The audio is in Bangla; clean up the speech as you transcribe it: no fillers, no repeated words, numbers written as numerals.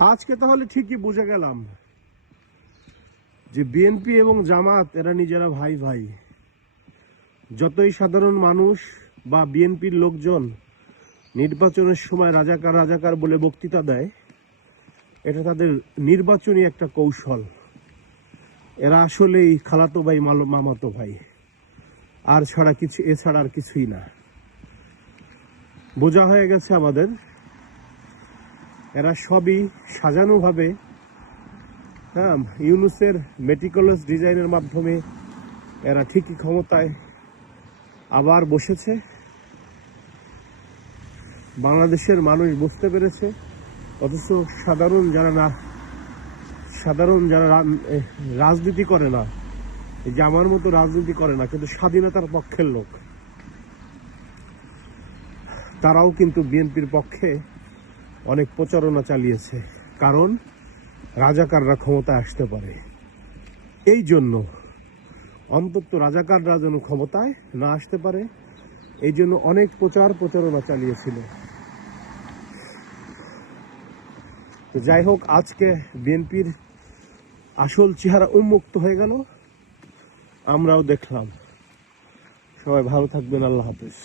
আজকে তাহলে ঠিকই বুঝে গেলাম যে বিএনপি এবং জামাত এরা নিজেরা ভাই ভাই। যতই সাধারণ মানুষ বা বিএনপির লোকজন নির্বাচনের সময় রাজাকার রাজাকার বলে বক্তৃতা দেয়, এটা তাদের নির্বাচনী একটা কৌশল। এরা আসলেই খালাতো ভাই মামাতো ভাই, আর ছাড়া কিছু, এছাড়া আর কিছুই না। বোঝা হয়ে গেছে আমাদের, এরা সবই সাজানোভাবে, হ্যাঁ, ইউনূসের মেটিকুলাস ডিজাইনের মাধ্যমে এরা ঠিকই ক্ষমতায় আবার বসেছে। বাংলাদেশের মানুষ বুঝতে পেরেছে, অথচ সাধারণ যারা রাজনীতি করে না, এই যে আমার মতো রাজনীতি করে না কিন্তু স্বাধীনতার পক্ষের লোক, তারাও কিন্তু বিএনপির পক্ষে অনেক প্রচারণা চালিয়েছে। কারণ রাজাকাররা ক্ষমতায় আসতে পারে, এই জন্য অন্তত রাজাকাররা যেন ক্ষমতায় না আসতে পারে, এই জন্য অনেক প্রচারণা চালিয়েছিল। যাই হোক, আজকে বিএনপির আসল চেহারা উন্মুক্ত হয়ে গেল, আমরাও দেখলাম। সবাই ভালো থাকবেন, আল্লাহ হাফেজ।